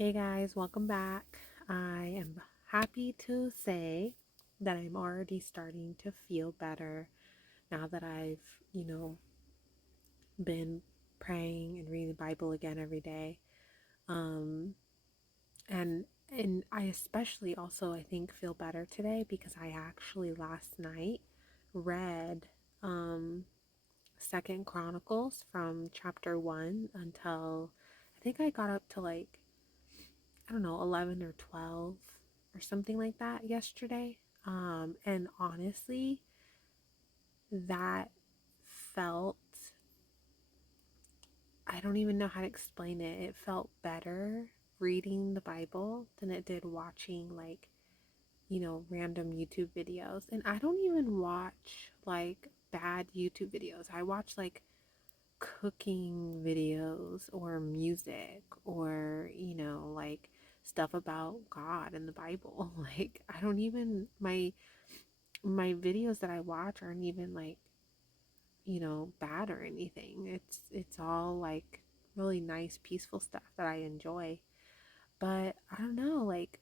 Hey guys, welcome back. I am happy to say that I'm already starting to feel better now that I've been praying and reading the Bible again every day. Um, and I especially also I think feel better today because I actually last night read um Second Chronicles from chapter 1 until I think I got up to like I don't know, 11 or 12 or something like that yesterday. And honestly, that felt, I don't even know how to explain it. It felt better reading the Bible than it did watching random YouTube videos. And I don't even watch like bad YouTube videos. I watch like cooking videos or music or like stuff about God and the Bible. Like I don't even my videos that I watch aren't even like bad or anything. It's all like really nice peaceful stuff that I enjoy. But I don't know, like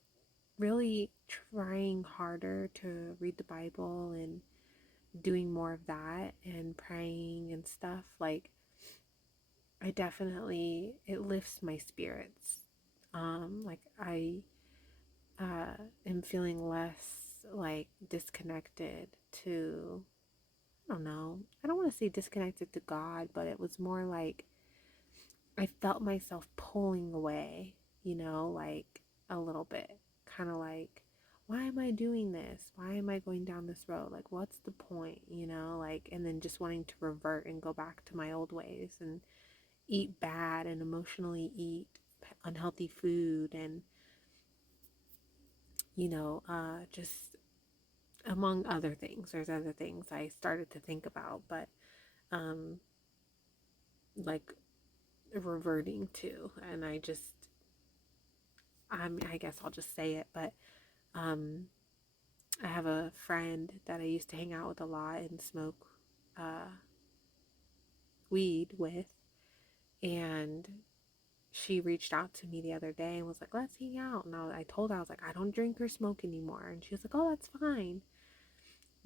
really trying harder to read the Bible and doing more of that and praying and stuff like I definitely it lifts my spirits. Like I am feeling less like disconnected to I don't know. I don't want to say disconnected to God, but it was more like I felt myself pulling away, like a little bit. Kind of like why am I doing this? Why am I going down this road? Like what's the point, like and then just wanting to revert and go back to my old ways and eat bad and emotionally eat unhealthy food and just among other things there's other things I started to think about but um like reverting to and I guess I'll just say it but um I have a friend that I used to hang out with a lot and smoke uh weed with and she reached out to me the other day and was like, let's hang out. And I told her, I was like, I don't drink or smoke anymore. And she was like, oh, that's fine.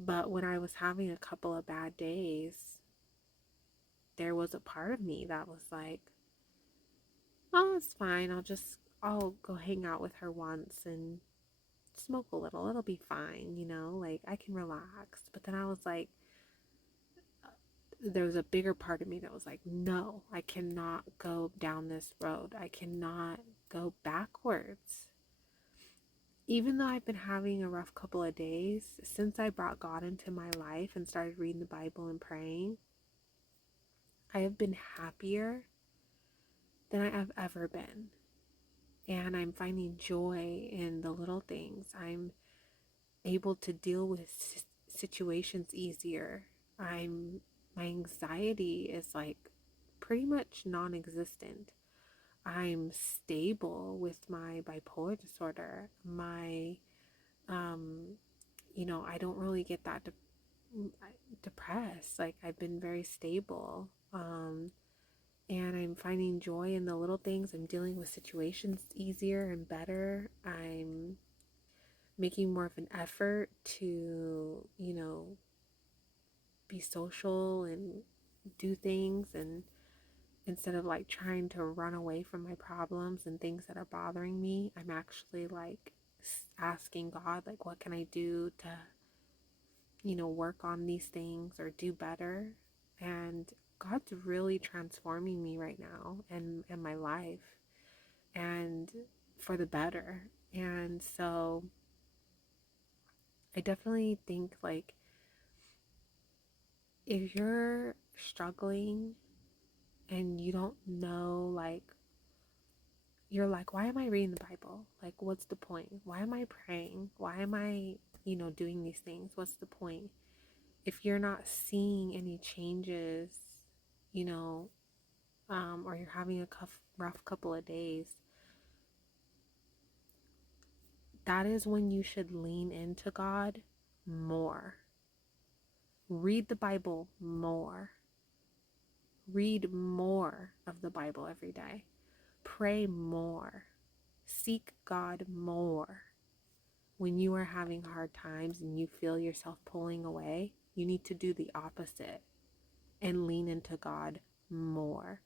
But when I was having a couple of bad days, there was a part of me that was like, oh, it's fine. I'll go hang out with her once and smoke a little. It'll be fine, like I can relax. But then I was like, there was a bigger part of me that was like, no, I cannot go down this road. I cannot go backwards. Even though I've been having a rough couple of days, since I brought God into my life and started reading the Bible and praying, I have been happier than I have ever been. And I'm finding joy in the little things. I'm able to deal with situations easier. My anxiety is like pretty much non existent. I'm stable with my bipolar disorder. Um, I don't really get that depressed. Like I've been very stable. And I'm finding joy in the little things. I'm dealing with situations easier and better. I'm making more of an effort to, be social and do things and instead of like trying to run away from my problems and things that are bothering me, I'm actually like asking God like what can I do to work on these things or do better. And God's really transforming me right now and my life and for the better. And so I definitely think like if you're struggling and you don't know like you're like why am I reading the Bible? Like what's the point? Why am I praying? Why am I, doing these things? What's the point? If you're not seeing any changes, you know, or you're having a rough couple of days, that is when you should lean into God more. Read the Bible more. Read more of the Bible every day. Pray more. Seek God more. When you are having hard times and you feel yourself pulling away, you need to do the opposite and lean into God more.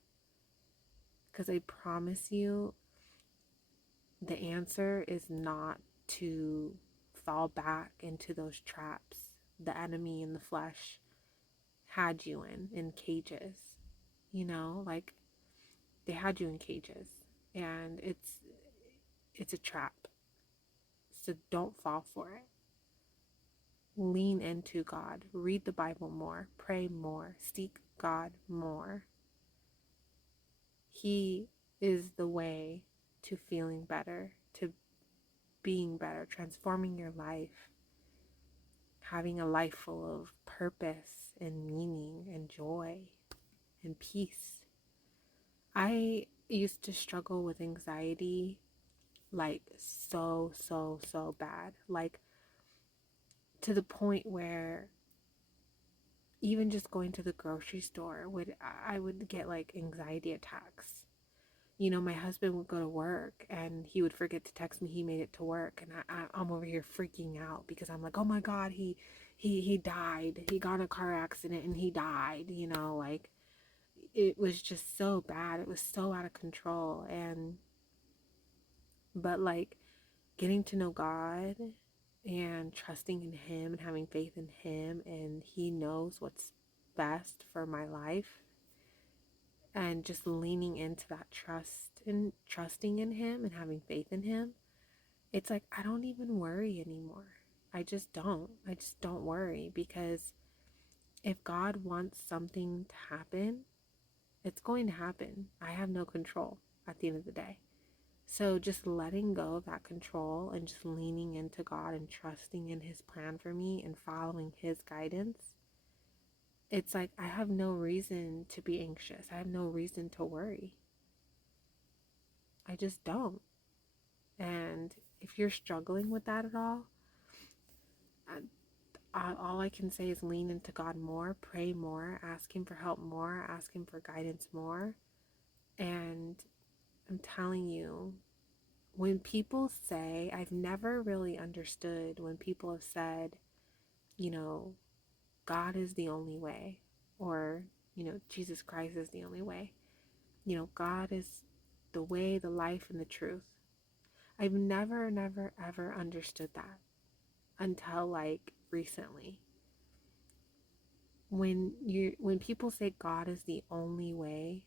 Because I promise you, the answer is not to fall back into those traps the enemy in the flesh had you in cages. You know, like they had you in cages, and it's a trap. So don't fall for it. Lean into God. Read the Bible more. Pray more. Seek God more. He is the way to feeling better, to being better, transforming your life, having a life full of purpose and meaning and joy and peace. I used to struggle with anxiety like so bad. Like to the point where even just going to the grocery store I would get like anxiety attacks. You know, my husband would go to work and he would forget to text me he made it to work, and I'm over here freaking out because I'm like, oh my god, he died. He got in a car accident and he died. You know, like it was just so bad. It was so out of control. And but like getting to know God and trusting in Him and having faith in Him, and He knows what's best for my life, and just leaning into that trust and trusting in Him and having faith in Him, it's like I don't even worry anymore. I just don't. I just don't worry, because if God wants something to happen, it's going to happen. I have no control at the end of the day. So just letting go of that control and just leaning into God and trusting in His plan for me and following His guidance, it's like I have no reason to be anxious. I have no reason to worry. I just don't. And if you're struggling with that at all, all I can say is lean into God more, pray more, ask Him for help more, ask Him for guidance more. And I'm telling you, when people say, I've never really understood when people have said, you know, God is the only way, or, you know, Jesus Christ is the only way. You know, God is the way, the life, and the truth. I've never, ever understood that until like recently. When people say God is the only way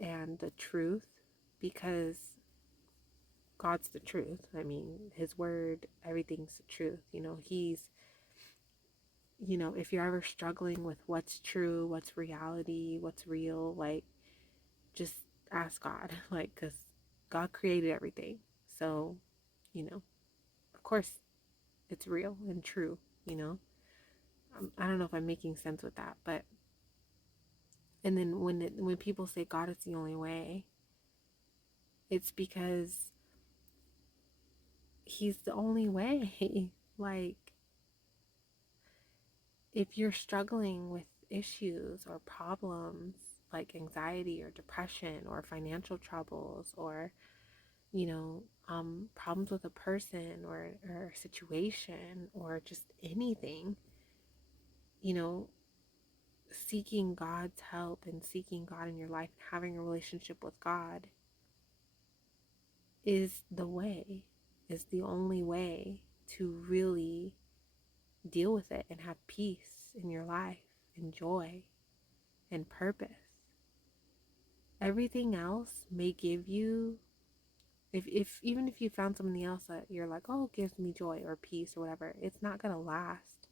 and the truth, because God's the truth. I mean, His word, everything's the truth. You know, if you're ever struggling with what's true, what's reality, what's real, like, just ask God, like, because God created everything. So, of course, it's real and true, you know. I don't know if I'm making sense with that, but, and then when people say God is the only way, it's because He's the only way. Like, if you're struggling with issues or problems like anxiety or depression or financial troubles, or problems with a person or a situation or just anything, you know, seeking God's help and seeking God in your life, having a relationship with God is the way, is the only way to really deal with it and have peace in your life and joy and purpose. Everything else may give you, if even if you found something else that you're like, oh, it gives me joy or peace or whatever, it's not going to last.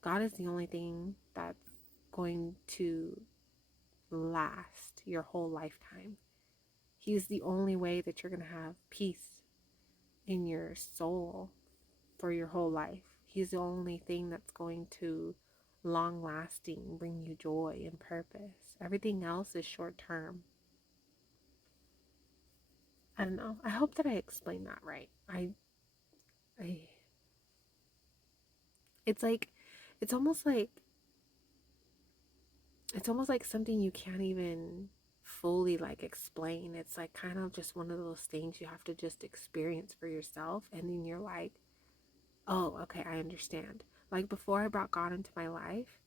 God is the only thing that's going to last your whole lifetime. He's the only way that you're going to have peace in your soul for your whole life. He's the only thing that's going to long lasting bring you joy and purpose. Everything else is short term. I don't know. I hope that I explained that right. I it's like it's almost like something you can't even fully like explain. It's like kind of just one of those things you have to just experience for yourself, and then you're like, oh, okay, I understand. Like before I brought God into my life,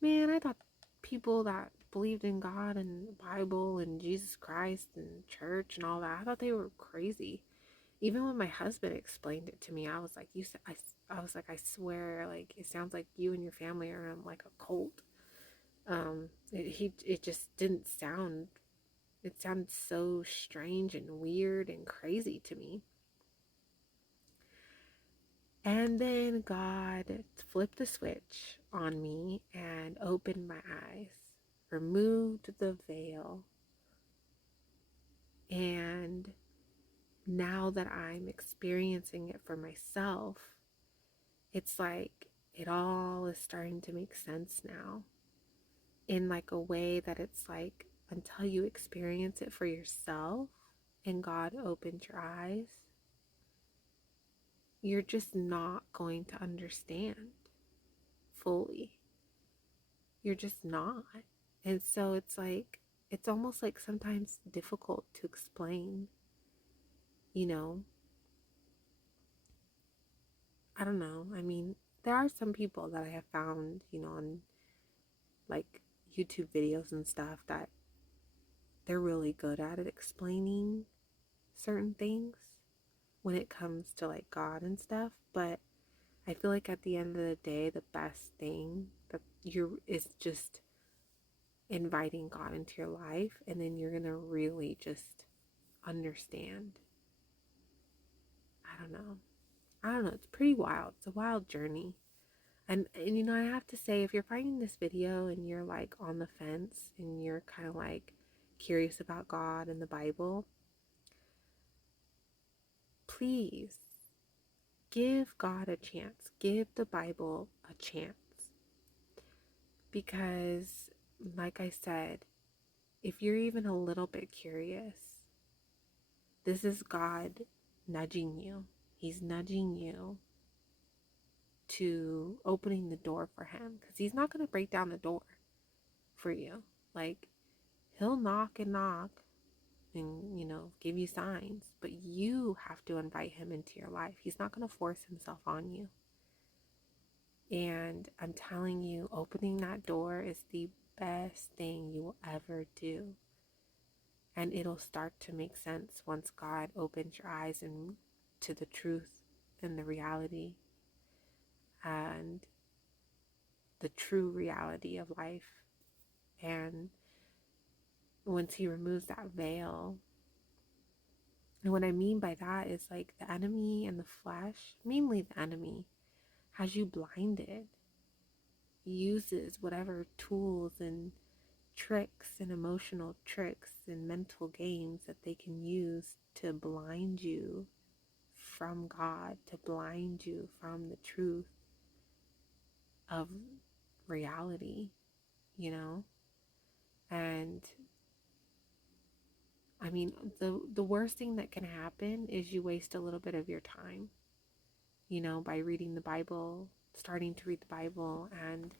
man, I thought people that believed in God and the Bible and Jesus Christ and church and all that, I thought they were crazy. Even when my husband explained it to me, I was like, you said, I was like, I swear, like it sounds like you and your family are in like a cult. It just didn't sound. It sounded so strange and weird and crazy to me. And then God flipped the switch on me and opened my eyes, removed the veil, and now that I'm experiencing it for myself, it's like it all is starting to make sense now, in like a way that it's like until you experience it for yourself and God opened your eyes, you're just not going to understand fully. You're just not. And so it's like, it's almost like sometimes difficult to explain, you know? I don't know. I mean, there are some people that I have found, on like YouTube videos and stuff that they're really good at it explaining certain things when it comes to like God and stuff. But I feel like at the end of the day, the best thing that is just inviting God into your life, and then you're gonna really just understand. I don't know. I don't know. It's pretty wild. It's a wild journey. And I have to say, if you're finding this video and you're like on the fence and you're kind of like curious about God and the Bible, please give God a chance. Give the Bible a chance. Because, like I said, if you're even a little bit curious, this is God nudging you. He's nudging you to opening the door for him, because he's not going to break down the door for you. Like, he'll knock and knock and, give you signs, but you have to invite him into your life. He's not going to force himself on you. And I'm telling you, opening that door is the best thing you will ever do. And it'll start to make sense once God opens your eyes and to the truth and the reality and the true reality of life. And once he removes that veil, and what I mean by that is like the enemy and the flesh, mainly the enemy, has you blinded, uses whatever tools and tricks and emotional tricks and mental games that they can use to blind you from God, to blind you from the truth of reality, you know? And I mean, the worst thing that can happen is you waste a little bit of your time, by reading the Bible, starting to read the Bible, and,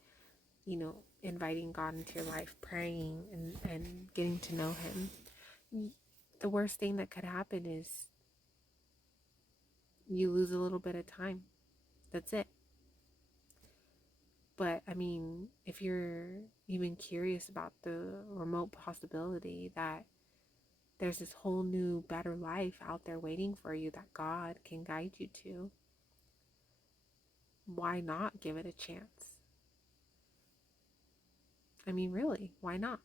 inviting God into your life, praying and getting to know him. The worst thing that could happen is you lose a little bit of time. That's it. But I mean, if you're even curious about the remote possibility that there's this whole new, better life out there waiting for you that God can guide you to, why not give it a chance? I mean, really, why not?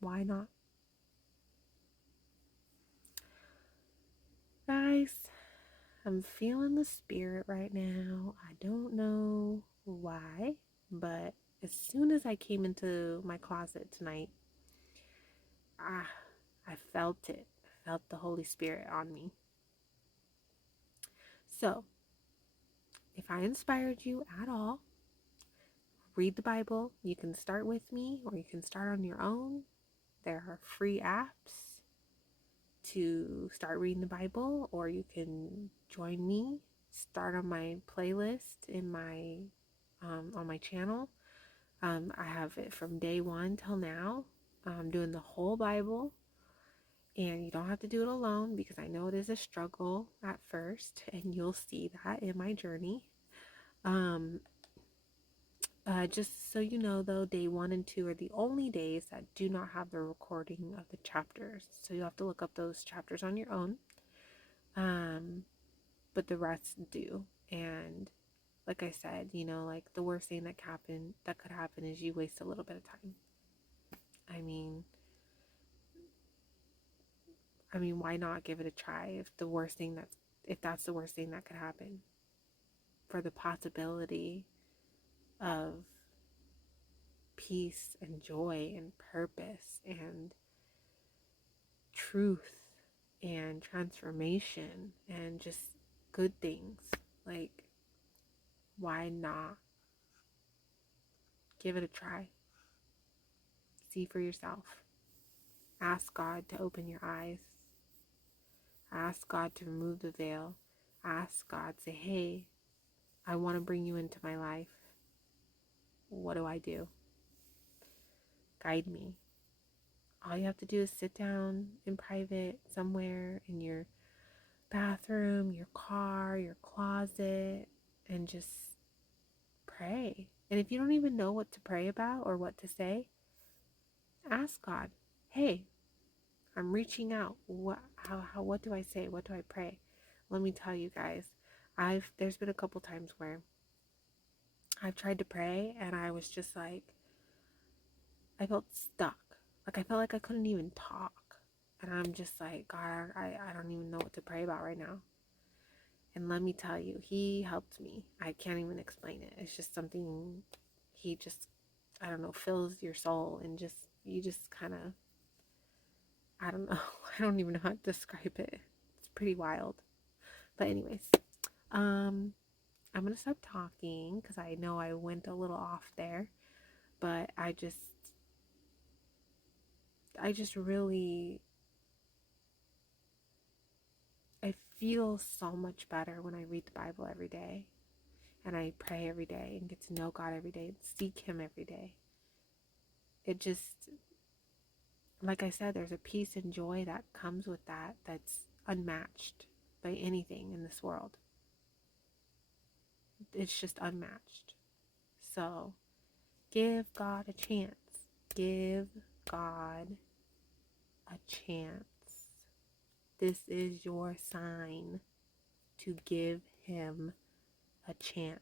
Why not? Guys, I'm feeling the spirit right now. I don't know why, but as soon as I came into my closet tonight, ah, I felt it. I felt the Holy Spirit on me. So, if I inspired you at all, read the Bible. You can start with me or you can start on your own. There are free apps to start reading the Bible, or you can join me, start on my playlist in my on my channel. I have it from day one till now. I'm doing the whole Bible, and you don't have to do it alone because I know it is a struggle at first, and you'll see that in my journey. Um, just so you know, though, day 1 and 2 are the only days that do not have the recording of the chapters. So you'll have to look up those chapters on your own. But the rest do. And like I said, like the worst thing that could happen is you waste a little bit of time. I mean, why not give it a try if that's the worst thing that could happen, for the possibility of peace and joy and purpose and truth and transformation and just good things. Like, why not give it a try? See for yourself. Ask God to open your eyes. Ask God to remove the veil. Ask God, say, hey, I want to bring you into my life. What do I do? Guide me. All you have to do is sit down in private somewhere in your bathroom, your car, your closet, and just pray. And if you don't even know what to pray about or what to say, ask God, hey, I'm reaching out. What do I say? What do I pray? Let me tell you guys, there's been a couple times where I've tried to pray and I was just like, I felt stuck. Like I felt like I couldn't even talk. And I'm just like, God, I don't even know what to pray about right now. And let me tell you, he helped me. I can't even explain it. It's just something he just, I don't know, fills your soul and you just kind of, I don't know. I don't even know how to describe it. It's pretty wild. But anyways, I'm going to stop talking because I know I went a little off there, but I just really, I feel so much better when I read the Bible every day and I pray every day and get to know God every day and seek him every day. It just, like I said, there's a peace and joy that comes with that that's unmatched by anything in this world. It's just unmatched. So give God a chance. Give God a chance. This is your sign to give him a chance.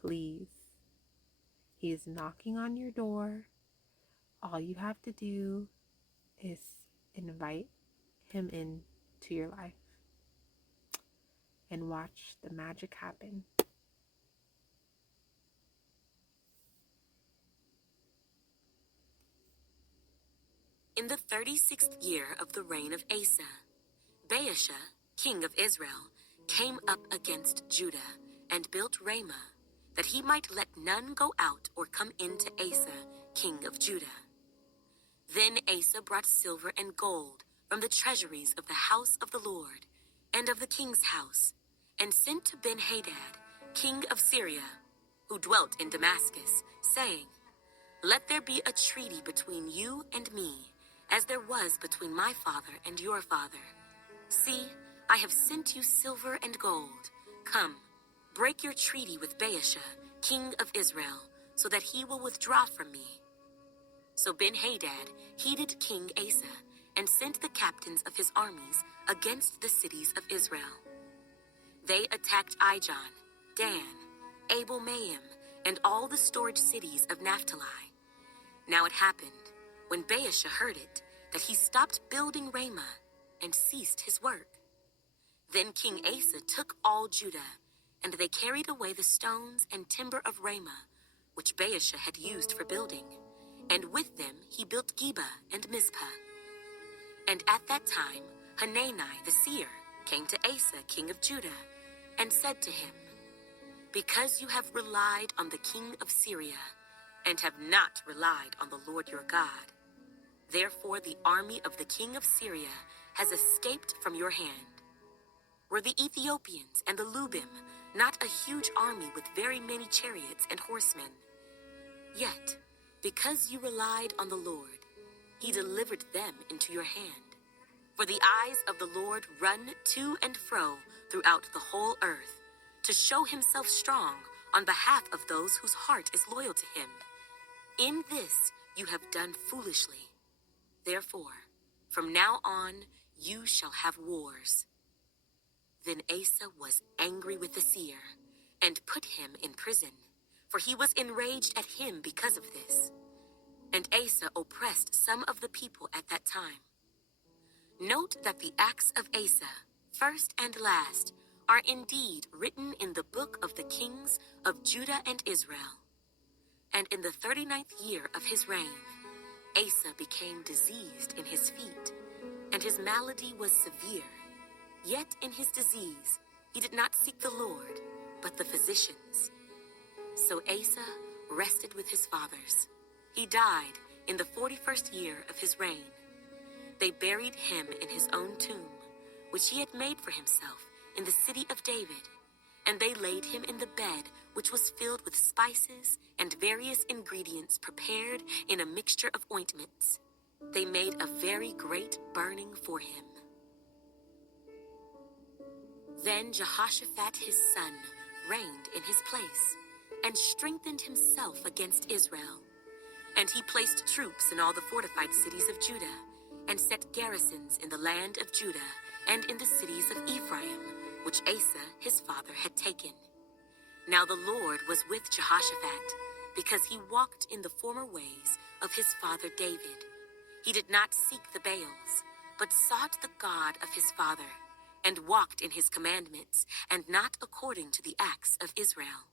Please. He is knocking on your door. All you have to do is invite him into your life and watch the magic happen. In the 36th year of the reign of Asa, Baasha, king of Israel, came up against Judah and built Ramah, that he might let none go out or come in to Asa, king of Judah. Then Asa brought silver and gold from the treasuries of the house of the Lord and of the king's house, and sent to Ben-Hadad, king of Syria, who dwelt in Damascus, saying, Let there be a treaty between you and me, as there was between my father and your father. See, I have sent you silver and gold. Come, break your treaty with Baasha, king of Israel, so that he will withdraw from me. So Ben-Hadad heeded King Asa, and sent the captains of his armies against the cities of Israel. They attacked Ijon, Dan, Abel-Maim, and all the storage cities of Naphtali. Now it happened, when Baasha heard it, that he stopped building Ramah and ceased his work. Then King Asa took all Judah, and they carried away the stones and timber of Ramah, which Baasha had used for building, and with them he built Geba and Mizpah. And at that time Hanani the seer came to Asa king of Judah, and said to him, Because you have relied on the king of Syria, and have not relied on the Lord your God, therefore the army of the king of Syria has escaped from your hand. Were the Ethiopians and the Lubim not a huge army with very many chariots and horsemen. Yet, because you relied on the Lord, he delivered them into your hand. For the eyes of the Lord run to and fro throughout the whole earth, to show himself strong on behalf of those whose heart is loyal to him. In this you have done foolishly. Therefore, from now on you shall have wars. Then Asa was angry with the seer, and put him in prison, for he was enraged at him because of this. And Asa oppressed some of the people at that time. Note that the acts of Asa, first and last, are indeed written in the book of the kings of Judah and Israel. And in the 39th year of his reign, Asa became diseased in his feet, and his malady was severe. Yet in his disease, he did not seek the Lord, but the physicians. So Asa rested with his fathers. He died in the 41st year of his reign. They buried him in his own tomb, which he had made for himself in the city of David. And they laid him in the bed, which was filled with spices and various ingredients prepared in a mixture of ointments. They made a very great burning for him. Then Jehoshaphat his son reigned in his place, and strengthened himself against Israel. And he placed troops in all the fortified cities of Judah, and set garrisons in the land of Judah and in the cities of Ephraim, which Asa his father had taken. Now the Lord was with Jehoshaphat, because he walked in the former ways of his father David. He did not seek the Baals, but sought the God of his father, and walked in his commandments, and not according to the acts of Israel.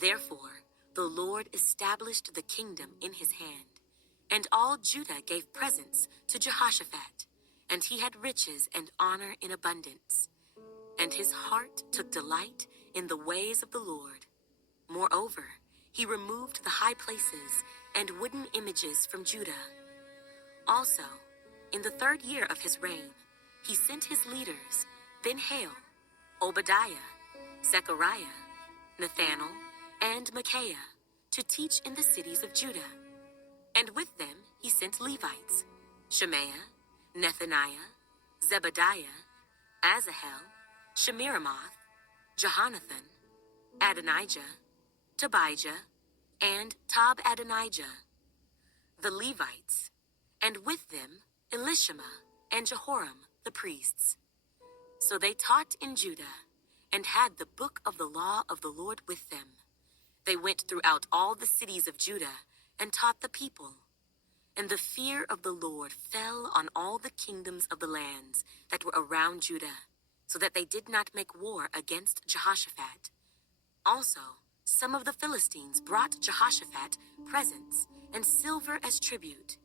Therefore, the Lord established the kingdom in his hand, and all Judah gave presents to Jehoshaphat, and he had riches and honor in abundance. And his heart took delight in the ways of the Lord. Moreover, he removed the high places and wooden images from Judah. Also, in the 3rd year of his reign, he sent his leaders, Ben-Hail, Obadiah, Zechariah, Nathanael, and Micaiah, to teach in the cities of Judah. And with them he sent Levites, Shemaiah, Nethaniah, Zebediah, Asahel, Shemiramoth, Jehonathan, Adonijah, Tobijah, and Tob-Adonijah, the Levites, and with them Elishama and Jehoram the priests. So they taught in Judah, and had the book of the law of the Lord with them. They went throughout all the cities of Judah, and taught the people. And the fear of the Lord fell on all the kingdoms of the lands that were around Judah, so that they did not make war against Jehoshaphat. Also, some of the Philistines brought Jehoshaphat presents and silver as tribute,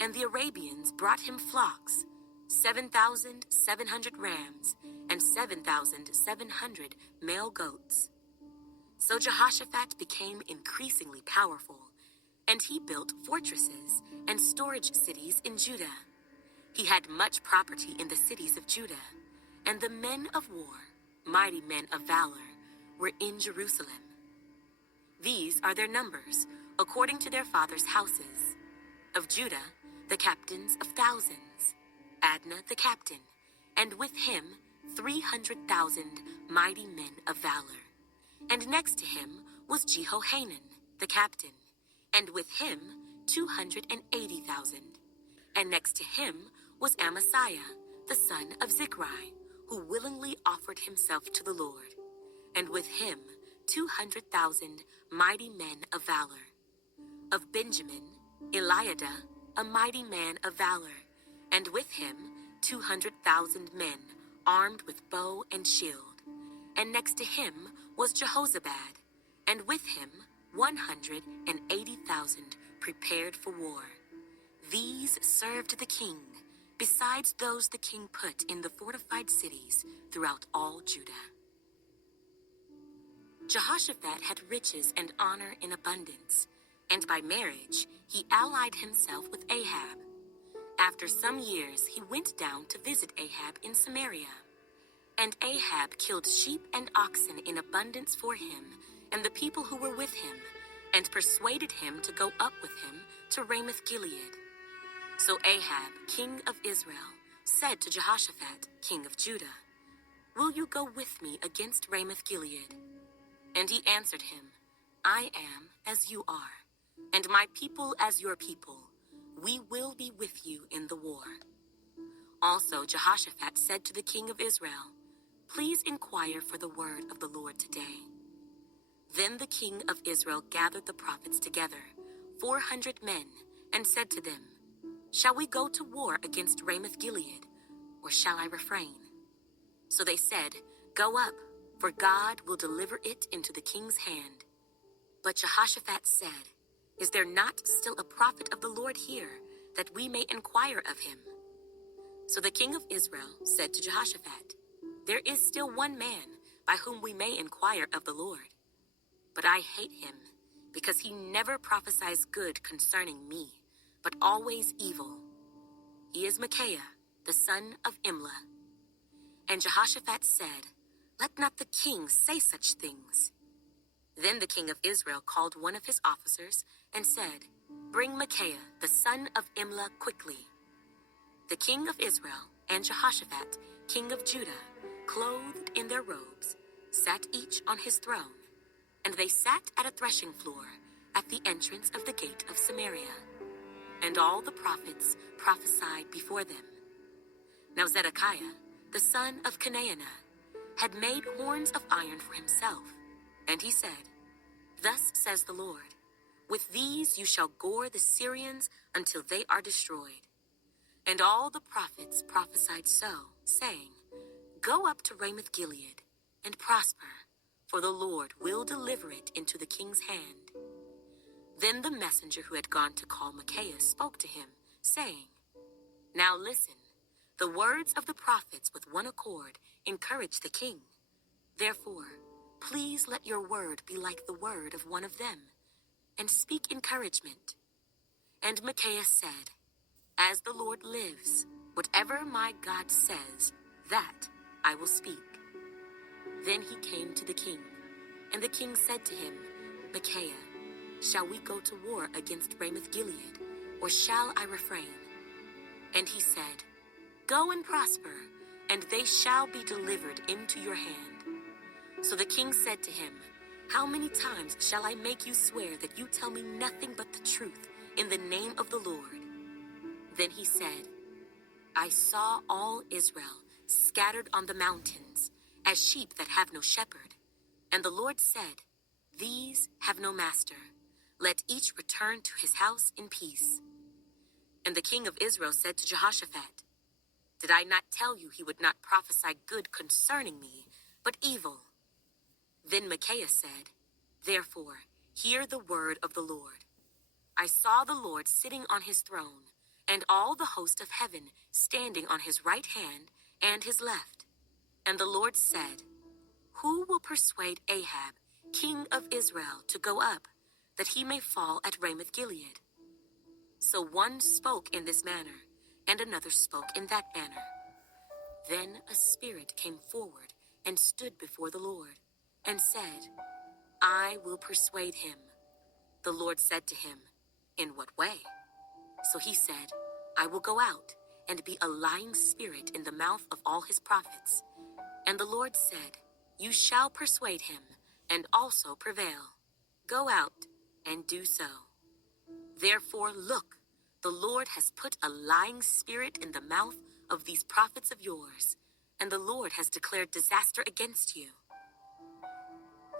and the Arabians brought him flocks, 7,700 rams, and 7,700 male goats. So Jehoshaphat became increasingly powerful, and he built fortresses and storage cities in Judah. He had much property in the cities of Judah, and the men of war, mighty men of valor, were in Jerusalem. These are their numbers, according to their fathers' houses. Of Judah, the captains of thousands, Adnah the captain, and with him 300,000 mighty men of valor. And next to him was Jehohanan the captain, and with him 280,000. And next to him was Amasiah, the son of Zichri, who willingly offered himself to the Lord, and with him 200,000 mighty men of valor. Of Benjamin, Eliada, a mighty man of valor, and with him 200,000 men armed with bow and shield. And next to him was Jehozabad, and with him 180,000 prepared for war. These served the king, besides those the king put in the fortified cities throughout all Judah. Jehoshaphat had riches and honor in abundance, and by marriage he allied himself with Ahab. After some years he went down to visit Ahab in Samaria. And Ahab killed sheep and oxen in abundance for him and the people who were with him, and persuaded him to go up with him to Ramoth Gilead. So Ahab, king of Israel, said to Jehoshaphat, king of Judah, "Will you go with me against Ramoth Gilead?" And he answered him, "I am as you are, and my people as your people. We will be with you in the war." Also Jehoshaphat said to the king of Israel, "Please inquire for the word of the Lord today." Then the king of Israel gathered the prophets together, 400 men, and said to them, "Shall we go to war against Ramoth Gilead, or shall I refrain?" So they said, "Go up, for God will deliver it into the king's hand." But Jehoshaphat said, "Is there not still a prophet of the Lord here, that we may inquire of him?" So the king of Israel said to Jehoshaphat, "There is still one man by whom we may inquire of the Lord. But I hate him, because he never prophesies good concerning me, but always evil. He is Micaiah, the son of Imlah." And Jehoshaphat said, "Let not the king say such things." Then the king of Israel called one of his officers and said, "Bring Micaiah, the son of Imlah, quickly." The king of Israel and Jehoshaphat, king of Judah, clothed in their robes, sat each on his throne, and they sat at a threshing floor at the entrance of the gate of Samaria. And all the prophets prophesied before them. Now Zedekiah, the son of Chenaanah, had made horns of iron for himself, and he said, "Thus says the Lord, with these you shall gore the Syrians until they are destroyed." And all the prophets prophesied so, saying, "Go up to Ramoth Gilead and prosper, for the Lord will deliver it into the king's hand." Then the messenger who had gone to call Micaiah spoke to him, saying, "Now listen, the words of the prophets with one accord encourage the king. Therefore, please let your word be like the word of one of them, and speak encouragement." And Micaiah said, "As the Lord lives, whatever my God says, that I will speak." Then he came to the king, and the king said to him, "Micaiah, shall we go to war against Ramoth Gilead, or shall I refrain?" And he said, "Go and prosper, and they shall be delivered into your hand." So the king said to him, "How many times shall I make you swear that you tell me nothing but the truth in the name of the Lord?" Then he said, "I saw all Israel scattered on the mountains, as sheep that have no shepherd. And the Lord said, 'These have no master. Let each return to his house in peace.'" And the king of Israel said to Jehoshaphat, "Did I not tell you he would not prophesy good concerning me, but evil?" Then Micaiah said, "Therefore, hear the word of the Lord. I saw the Lord sitting on his throne, and all the host of heaven standing on his right hand and his left. And the Lord said, 'Who will persuade Ahab, king of Israel, to go up, that he may fall at Ramoth Gilead?' So one spoke in this manner, and another spoke in that manner. Then a spirit came forward and stood before the Lord, and said, 'I will persuade him.' The Lord said to him, 'In what way?' So he said, 'I will go out and be a lying spirit in the mouth of all his prophets.' And the Lord said, 'You shall persuade him, and also prevail. Go out and do so. Therefore, look, the Lord has put a lying spirit in the mouth of these prophets of yours, and the Lord has declared disaster against you.'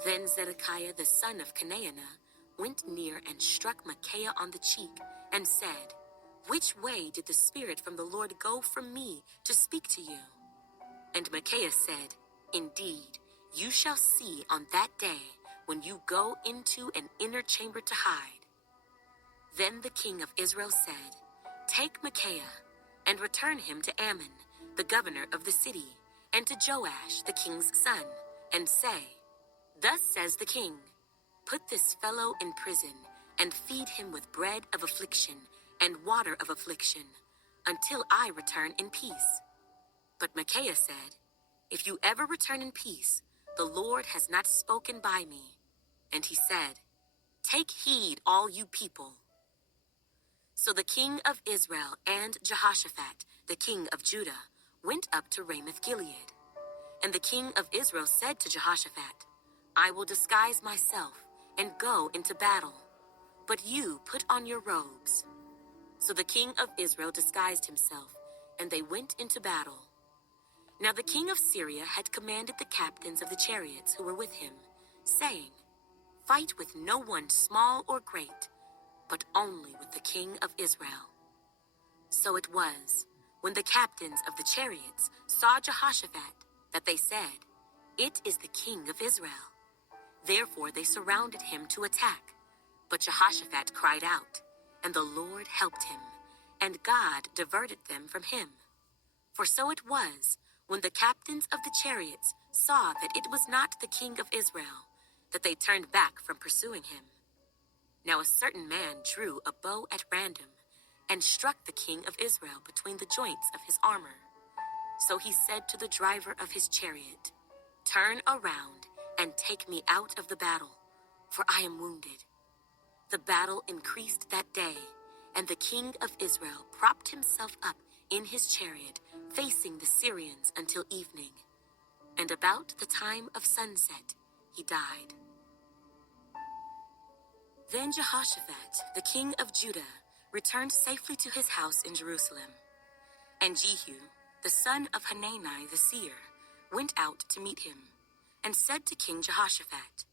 Then Zedekiah the son of Chenaanah went near and struck Micaiah on the cheek, and said, 'Which way did the Spirit from the Lord go from me to speak to you?' And Micaiah said, 'Indeed, you shall see on that day when you go into an inner chamber to hide.' Then the king of Israel said, 'Take Micaiah, and return him to Ammon, the governor of the city, and to Joash, the king's son, and say, Thus says the king, put this fellow in prison, and feed him with bread of affliction and water of affliction, until I return in peace.' But Micaiah said, If you ever return in peace, the Lord has not spoken by me. And he said, Take heed, all you people. So the king of Israel and Jehoshaphat, the king of Judah, went up to Ramoth Gilead. And the king of Israel said to Jehoshaphat, I will disguise myself and go into battle, but you put on your robes. So the king of Israel disguised himself, and they went into battle. Now the king of Syria had commanded the captains of the chariots who were with him, saying, Fight with no one small or great, but only with the king of Israel. So it was, when the captains of the chariots saw Jehoshaphat, that they said, It is the king of Israel. Therefore they surrounded him to attack. But Jehoshaphat cried out, and the Lord helped him, and God diverted them from him. For so it was, when the captains of the chariots saw that it was not the king of Israel, that they turned back from pursuing him. Now a certain man drew a bow at random, and struck the king of Israel between the joints of his armor. So he said to the driver of his chariot, Turn around and take me out of the battle, for I am wounded. The battle increased that day, and the king of Israel propped himself up in his chariot, facing the Syrians until evening. And about the time of sunset, he died. Then Jehoshaphat, the king of Judah, returned safely to his house in Jerusalem. And Jehu, the son of Hanani the seer, went out to meet him, and said to King Jehoshaphat,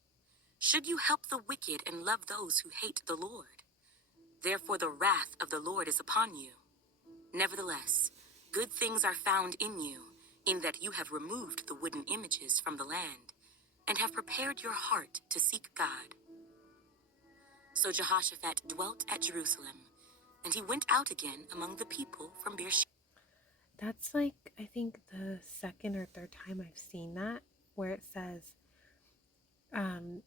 Should you help the wicked and love those who hate the Lord? Therefore the wrath of the Lord is upon you. Nevertheless, good things are found in you, in that you have removed the wooden images from the land, and have prepared your heart to seek God. So Jehoshaphat dwelt at Jerusalem, and he went out again among the people from Beersheba. That's like, I think the second or third time I've seen that, where it says, um,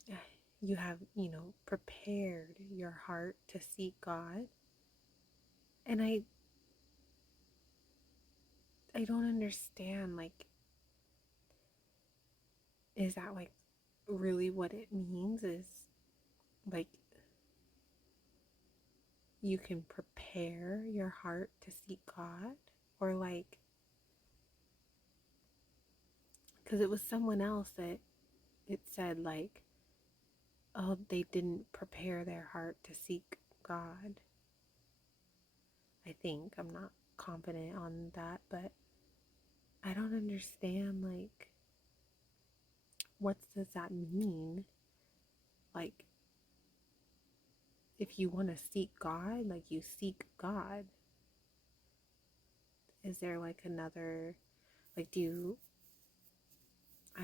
you have, prepared your heart to seek God. And I don't understand, like, is that like really what it means? Is like you can prepare your heart to seek God? Or like, because it was someone else that it said, like, oh, they didn't prepare their heart to seek God. I think. I'm not confident on that, but I don't understand, like, what does that mean? Like, if you want to seek God, like, you seek God. Is there like another, like, I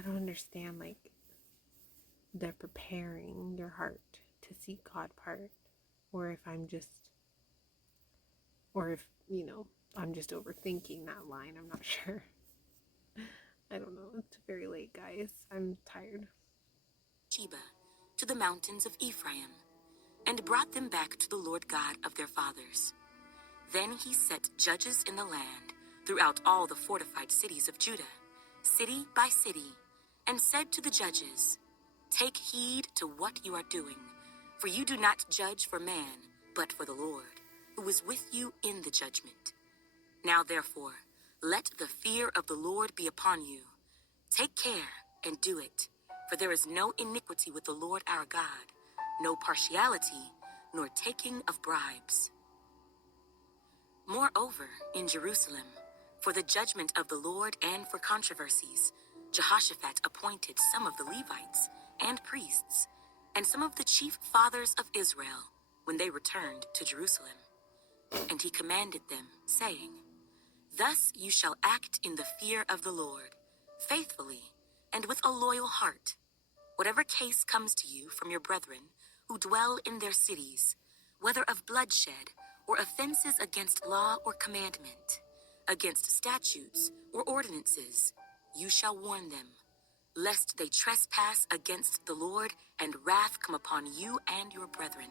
don't understand, like, the preparing your heart to seek God part, or if I'm just, or if, I'm just overthinking that line. I'm not sure. I don't know. It's very late, guys. I'm tired. Sheba to the mountains of Ephraim, and brought them back to the Lord God of their fathers. Then he set judges in the land throughout all the fortified cities of Judah, city by city, and said to the judges, Take heed to what you are doing, for you do not judge for man, but for the Lord, who is with you in the judgment. Now therefore, let the fear of the Lord be upon you. Take care and do it, for there is no iniquity with the Lord our God, no partiality, nor taking of bribes. Moreover, in Jerusalem, for the judgment of the Lord and for controversies, Jehoshaphat appointed some of the Levites and priests, and some of the chief fathers of Israel, when they returned to Jerusalem. And he commanded them, saying, Thus you shall act in the fear of the Lord, faithfully, and with a loyal heart. Whatever case comes to you from your brethren who dwell in their cities, whether of bloodshed or offenses against law or commandment, against statutes or ordinances, you shall warn them, lest they trespass against the Lord and wrath come upon you and your brethren.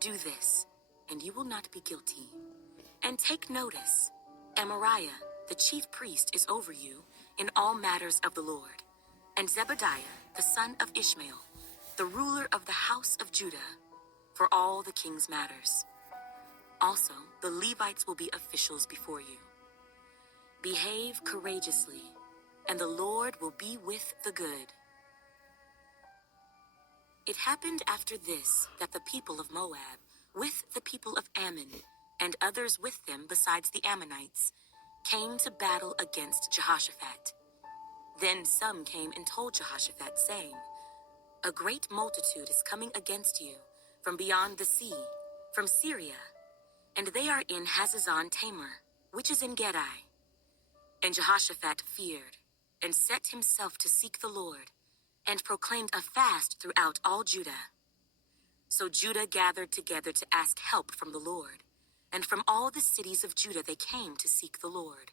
Do this, and you will not be guilty. And take notice, Amariah, the chief priest, is over you, in all matters of the Lord, and Zebediah, the son of Ishmael, the ruler of the house of Judah, for all the king's matters. Also, the Levites will be officials before you. Behave courageously, and the Lord will be with the good. It happened after this that the people of Moab, with the people of Ammon, and others with them besides the Ammonites, came to battle against Jehoshaphat. Then some came and told Jehoshaphat, saying, "A great multitude is coming against you from beyond the sea, from Syria, and they are in Hazazon Tamar, which is in Gedi." And Jehoshaphat feared, and set himself to seek the Lord, and proclaimed a fast throughout all Judah. So Judah gathered together to ask help from the Lord, and from all the cities of Judah they came to seek the Lord.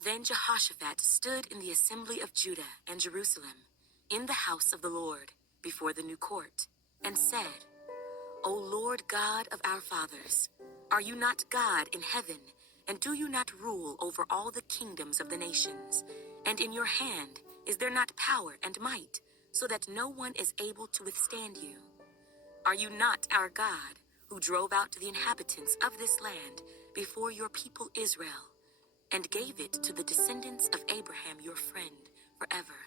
Then Jehoshaphat stood in the assembly of Judah and Jerusalem, in the house of the Lord, before the new court, and said, "O Lord God of our fathers, are you not God in heaven, and do you not rule over all the kingdoms of the nations? And in your hand is there not power and might, so that no one is able to withstand you? Are you not our God, who drove out the inhabitants of this land before your people Israel, and gave it to the descendants of Abraham your friend forever?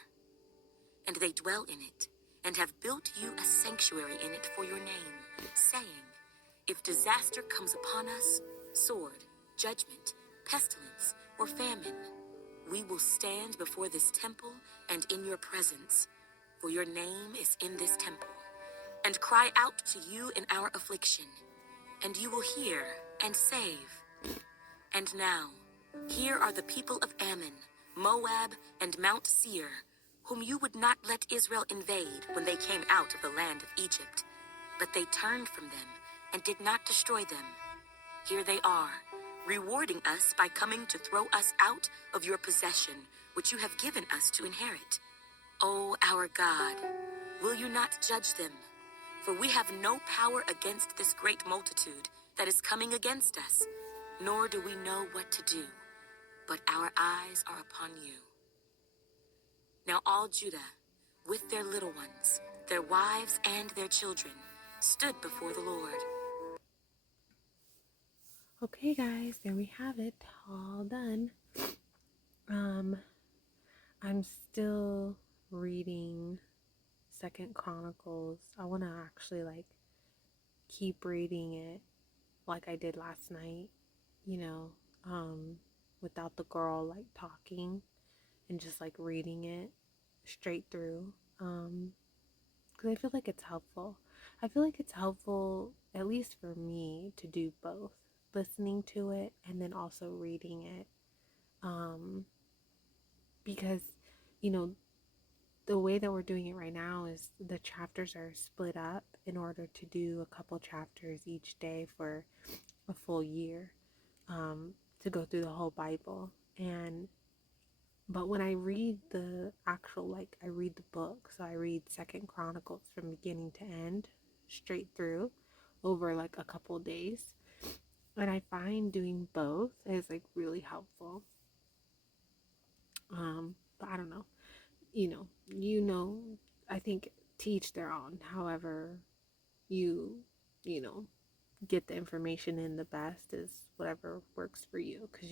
And they dwell in it, and have built you a sanctuary in it for your name, saying, if disaster comes upon us, sword, judgment, pestilence, or famine, we will stand before this temple and in your presence, for your name is in this temple, and cry out to you in our affliction, and you will hear and save. And now, here are the people of Ammon, Moab, and Mount Seir, whom you would not let Israel invade when they came out of the land of Egypt. But they turned from them and did not destroy them. Here they are, rewarding us by coming to throw us out of your possession, which you have given us to inherit. O our God, will you not judge them? For we have no power against this great multitude that is coming against us, nor do we know what to do, but our eyes are upon you." Now all Judah, with their little ones, their wives and their children, stood before the Lord. Okay, guys, there we have it, all done. Um, I'm still reading Second Chronicles. I want to actually keep reading it like I did last night, you know, without the girl talking, and just reading it straight through. Because I feel like it's helpful. I feel like it's helpful, at least for me, to do both, listening to it and then also reading it. Because, you know, the way that we're doing it right now is the chapters are split up in order to do a couple chapters each day for a full year, to go through the whole Bible. But when I read the actual, I read the book, so I read Second Chronicles from beginning to end, straight through, over a couple days, and I find doing both is really helpful. But I don't know, you know, I think to each their own. However, you you know get the information in the best is whatever works for you, because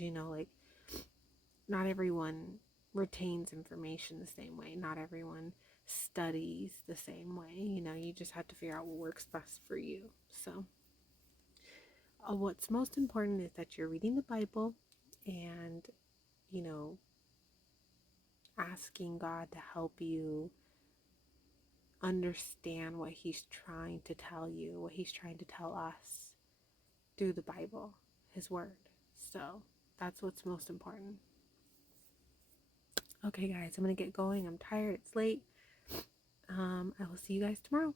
not everyone retains information the same way. Not everyone studies the same way. You just have to figure out what works best for you. So, what's most important is that you're reading the Bible and, you know, asking God to help you understand what He's trying to tell you, what He's trying to tell us through the Bible, His Word. So, that's what's most important. Okay, guys, I'm going to get going. I'm tired. It's late. I will see you guys tomorrow.